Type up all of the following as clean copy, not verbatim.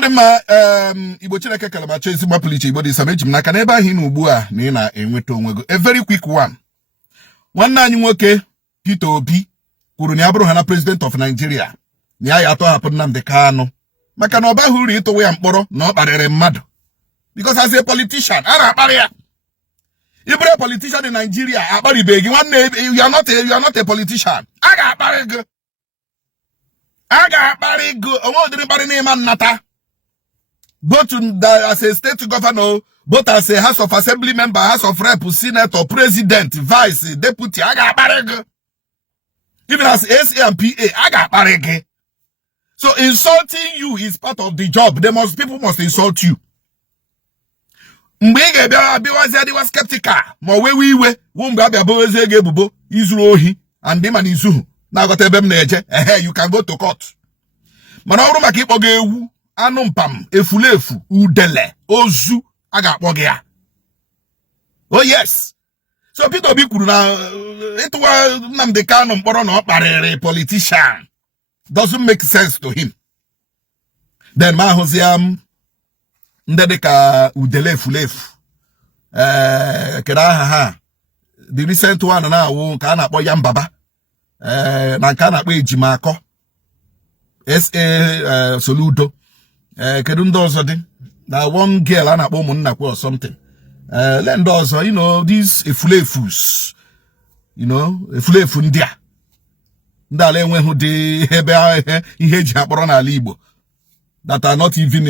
Odema Igbo Chineke Kalabacha is Mapuliche Igbo di Sameji Mnaka neba hinu ubua na enweto onwego. A very quick one. One na nwoke Peter Obi kwuru ni abụrụ hana president of Nigeria. Ni ya atọ hapụ Nnamdi Kanu. Maka na ọba huru ito ya mkpọrọ na ọ kparịrị mmadụ. Because as a politician, ara akparị ya. If you're a politician in Nigeria, you are not a politician. Aga akparị gị. Both as a state governor, both as a House of Assembly member, House of Rep, Senator, President, Vice, Deputy, even as SA and PA, so insulting you is part of the job. People must insult you. Mbege was skeptical. And them and Izuhu. Now got a neje. You can go to court. Manauru makipoge anumpam efulefu udele ozu aga pogea. Oh yes. So Peter Obi kuru na etwa Nnamdi Kanu mkpọrọ na ọkparịrị politician. Doesn't make sense to him. Then mahoziam ndedeka udele efulefu. Keda the recent one na wo ka na akpọ Yambaba. Na nke a na-akpọ Ejimako SA Soludo kedu ndị ọzọ dị na one girl a na-akpọ ụmụnnakwe or something le ndị ọzọ you know these efulefus you know efulefu ndị a ndị ala enweghị dị ebe ihe eji akpọrọ n'ala Igbo that are not even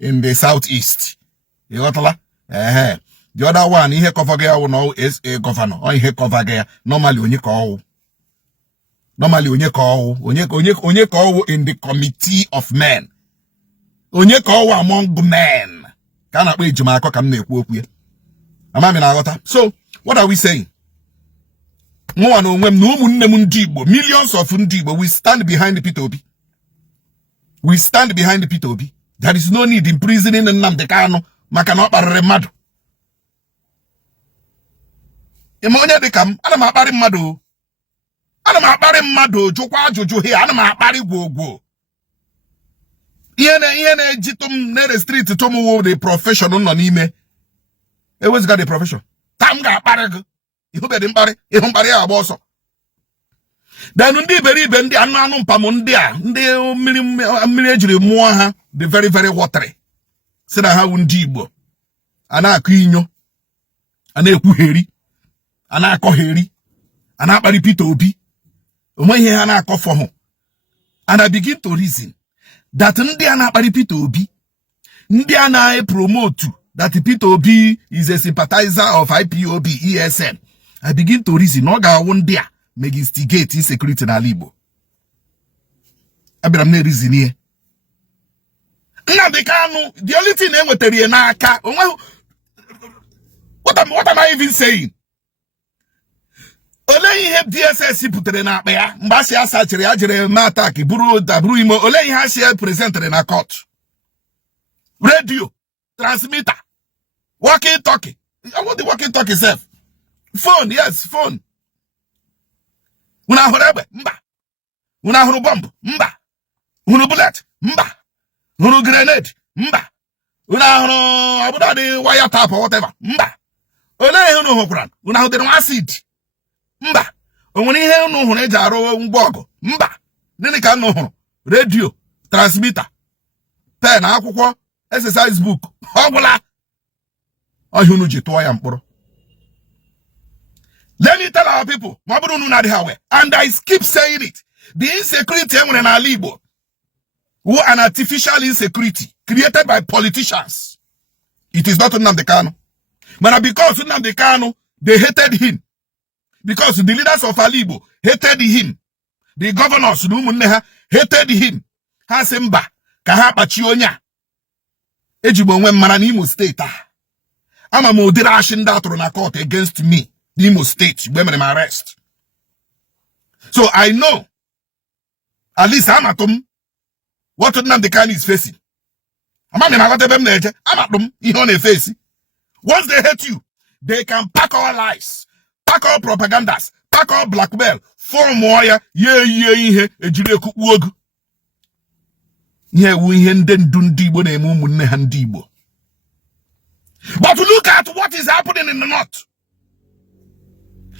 in the southeast ịghọtala the other one ihe kọvaga ya wụ na SA governor ọ ihe kọvaga ya normally onye ka ọwụ onye ka ọwụ in the committee of men. Onye ka ọwụ among men. Ka na-akpọ Ejimako ka m na-ekwu okwu ya. Amami na aghọta. So, what are we saying? Nwa na onwe m na ụmụnne m ndị Igbo, millions of ndị Igbo, we stand behind Peter Obi. We stand behind Peter Obi. There is no need in imprisoning Nnamdi Kanu maka na ọ kparịrị mmadụ. Ime onye dị ka m, ana m akparị mmadụ. Ana m akparị mmadụ jụkwa ajụjụ he ana m akparị gwogwo ihe na-eji tụm na street tụm wo the profession nọ n'ime ewezụga the profession ta m ga-akparị gị ihubedị mkparị ya agba ọsọ then ndị iberibe ndị anụ mpam ndị a ndị mmiri ejiri mụọ ha the very very watery si na ha wu ndị Igbo a na-akụ inyo a na-ekwugheri a na-akọgheri a na-akparị Peter Obi. And I begin to reason that ndị a na-akparị Peter Obi, ndị a na-promote that Peter Obi is a sympathizer of IPOB, ESN. I begin to reason ọ ga-awụ ndị a meg instigate insecurity n'ala Igbo. Abịara m na-reason ihe. Nnamdi Kanu, the only thing enwetere ya n'aka, what am I even saying? Ole ihe DSS putere na akpa ya mgbe asị asachiri ya jere ma attack buru imo ole ihe asị presented na court radio transmitter walkie talkie. I want the walkie talkie self phone. Yes, phone. Una hụrụ egbe mba, una hụrụ bomb mba, hụrụ bullet mba, hụrụ grenade mba, una hụrụ ọbụna dị wire tap or whatever mba. Ole ihe unu hụkwara una hụdịrị acid mba, onwere ihe unu hụrụ eji arụ ngwa ọgụ mba. Nini ka unu hụrụ radio transmitter pen akwụkwọ exercise book ọgwụla ọhịa unu ji tụọ ya mkpụrụ. Let me tell our people, ma bụrụ unu na-adịghị awe, and I keep saying it, the insecurity enwere n'ala Igbo who an artificial insecurity created by politicians. It is not Nnamdi Kanu. But because Nnamdi Kanu, they hated him. Because the leaders of Igbo hated him. The governors hated him. Ha semba ka ha kpachi onya. Ejigbo nwe mmara n'Imo State a. Ama m ụdịrị ashị ndị atụrụ na court against me n'Imo State mgbe mere m arrest. So I know, at least amatum what Nnamdi Kanu is facing. Amami na agota ebe m na-eje, amatum ihe ọ na-efesi. Once they hate you, they can pack our lies. Pack all propagandas, pack all blackmail, form wire, ihe ejiri ekukpu ogu. Here we hear Ndundi na emu munne handibo. But look at what is happening in the north.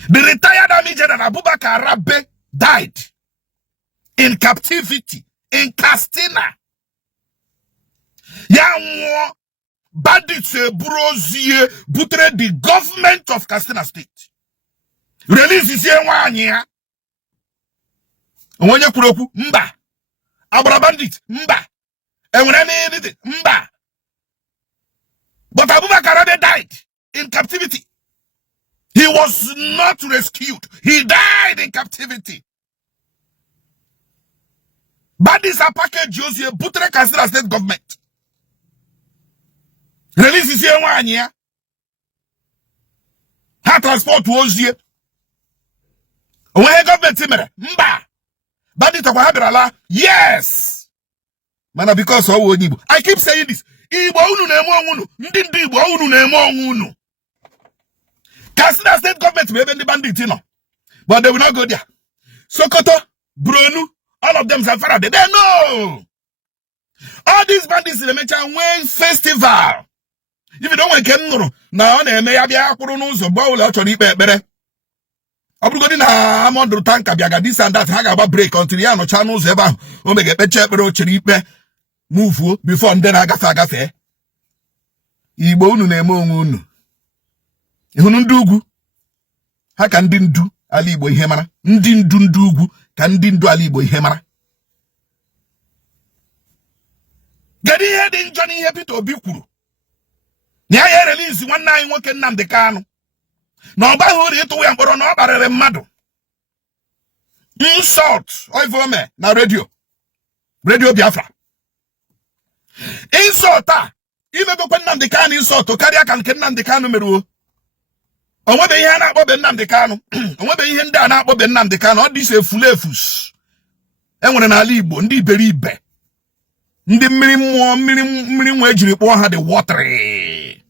The retired Army General Abubakar Rabe died in captivity in Castina. Yamwo bandits brozie butre the government of Castina State. Release is here 1 year. Onye kuroku mba. Abra bandit mba. Anything mba. But Abubakar Rabe died in captivity. He was not rescued. He died in captivity. Bandits are packaged Josie Butre Castina State government. Release is here 1 year. How transport was here. When government timere mba. Bandits are Hadrala. Yes. Mana because of Igbo. I keep saying this. Igbo unu na-emo unu. Ndi Igbo unu na-emo unu. Castina State government may be the bandits, you know. But they will not go there. Sokoto, Bronu, all of them Zamfara, they know. All these bandits in the mention Wayne Festival. If you don't want to know, now they may have a Kurunos or bowl out on it better. I'm on the tank of this and that. Hang about break until the ano channels ever. Omega Peche, Cheripe, move before then I got Agafe. Ibonu nemo unu. Ihunundugu. Ha ka ndị ndu ala Igbo ihe mara. Ndị ndu ndugwu ka ndị ndu ala Igbo ihe mara. Gedi ihe dị njọ n'ihe Peter Obi kwuru. Na ya release nwanne anyị nwoke Nnamdi Kanu. Na ọba hụrụ ịtụ ya mkpọrọ na ọ kparịrị mmadụ. Insult oivome na radio Biafra. Insult a imegokwe Nnamdi Kanu insult karịa ka nke Nnamdi Kanu meruo. Onwebe ihe na-akpọbe Nnamdi Kanu. Onwebe ihe ndị a na-akpọbe Nnamdi Kanu. Ọ dị efulefus. Enwere n'ala Igbo ndị iberibe. Ndị mmiri mmụọ mmiri nwe ejiri kpọọ ha dị watery.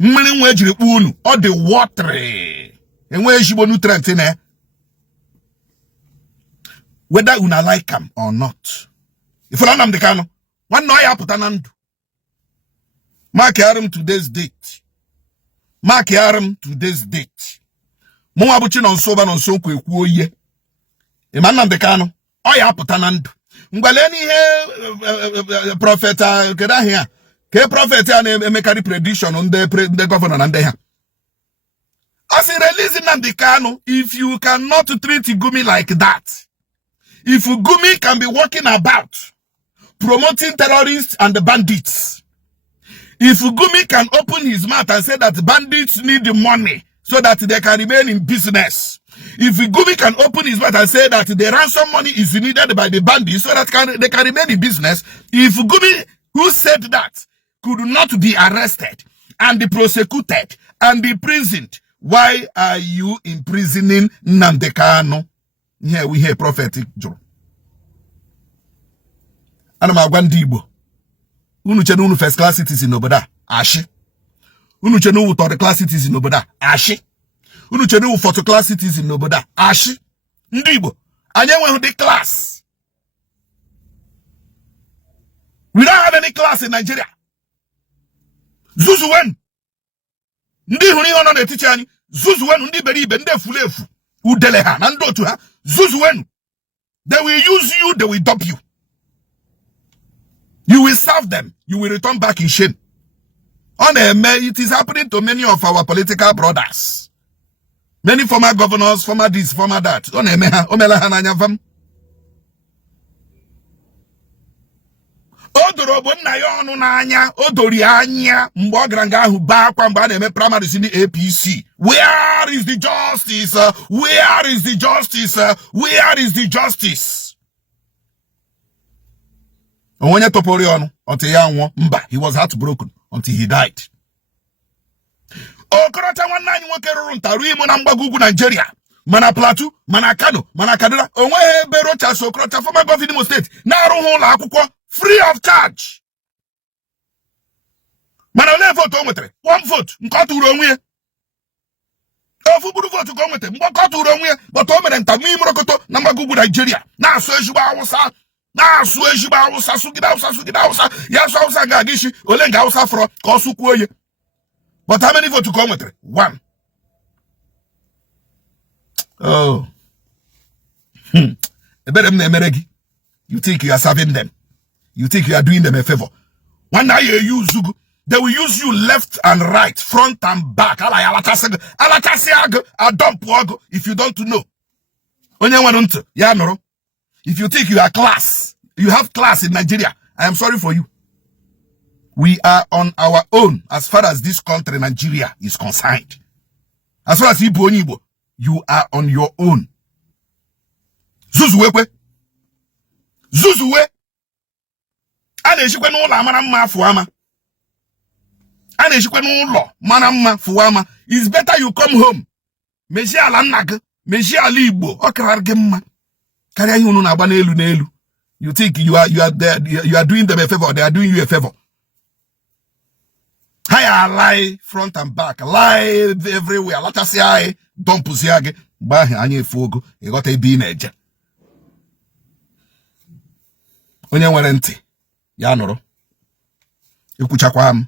Mmiri nwe ejiri kpọọ unu ọ dị watery. Enwe ezigbo nutrient na. Whether una like am or not. If you Nnamdi Kanu, nwanne ọ ya pụta na ndụ. Mark Yarim today's date. Mark Yarim today's date. Mwa buchi no nsoba no nsonko ekwu oye. Ima Nnamdi Kanu ọ ya pụta na ndụ. Mgbaleni ihe prophet keda hia. Ke prophet ya na-emekari prediction on the governor na ndị ha. As he release Nnamdi Kanu, if you cannot treat Gumi like that, if Gumi can be walking about promoting terrorists and the bandits, if Gumi can open his mouth and say that bandits need the money so that they can remain in business, if Gumi can open his mouth and say that the ransom money is needed by the bandits so that they can remain in business, if Gumi, who said that, could not be arrested and be prosecuted and be imprisoned, why are you imprisoning Nnamdi Kanu? Here we hear prophetic joke. Anamagwandi Igbo. Unu chenu unu first class citizen oboda ashi. Unu chenu unu third class citizen oboda ashi. Unu chenu unu fourth class citizen oboda ashi. Ndị Igbo, anyị enweghị the class. We don't have any class in Nigeria. Zuzuwen. Ndị hụrụ ihe ọnọ na-etichi anyị. Zuzuwen ndị beribe ndị efulefu. Udele ha na ndị otu ha. Zuzuwen. They will use you, they will dump you. You will serve them. You will return back in shame. It is happening to many of our political brothers. Many former governors, former this, former that. Odorobo nna ya ọnụ n'anya, odori anya mgbe ọ gara nga ahụ ba akwa mgbe a na-eme primaries in the APC. Where is the justice? Where is the justice? Where is the justice? Onye topori ọnụ until ya nwụọ, mba, he was heartbroken until he died. Okorocha nwanne anyị nwoke rụrụ ntarụ imo na mgbago ugwu Nigeria, mana Plateau, mana Kano, mana Kaduna, onweghị ebe Rochas Okorocha former governor Imo State na-arụghị ụlọ akwụkwọ free of charge. Mana ole vote o nwetere? One vote, nke ọ tụrụ onwe ya. Ofu buru vote ka o nwetere, mgbe ọ tụrụ onwe ya, but o mere ntamu ime rokoto na mgbago ugwu Nigeria, na-asụ ezigbo Hausa. Na su ejiba Hausa sugida Hausa. Ya su Hausa ga gishi ole nga Hausa fro ka osukwuo ye. But how many votes to come with? 1. Oh. You think you are serving them. You think you are doing them a favor. One day you use Zugu, they will use you left and right, front and back. If you don't know. If you think you are class, you have class in Nigeria, I am sorry for you. We are on our own as far as this country, Nigeria, is concerned. As far as Igbo, you are on your own. Zuzuwe. It's better you come home. Meji ala nnaga, meji ala Igbo. You think you are doing them a favor, they are doing you a favor. Higher lie front and back, lie everywhere. Let us say don't pussy again. Bah anye fogo, you got a be Naija. Onye nwere ntị ya nụrụ. Ikuchakwa am.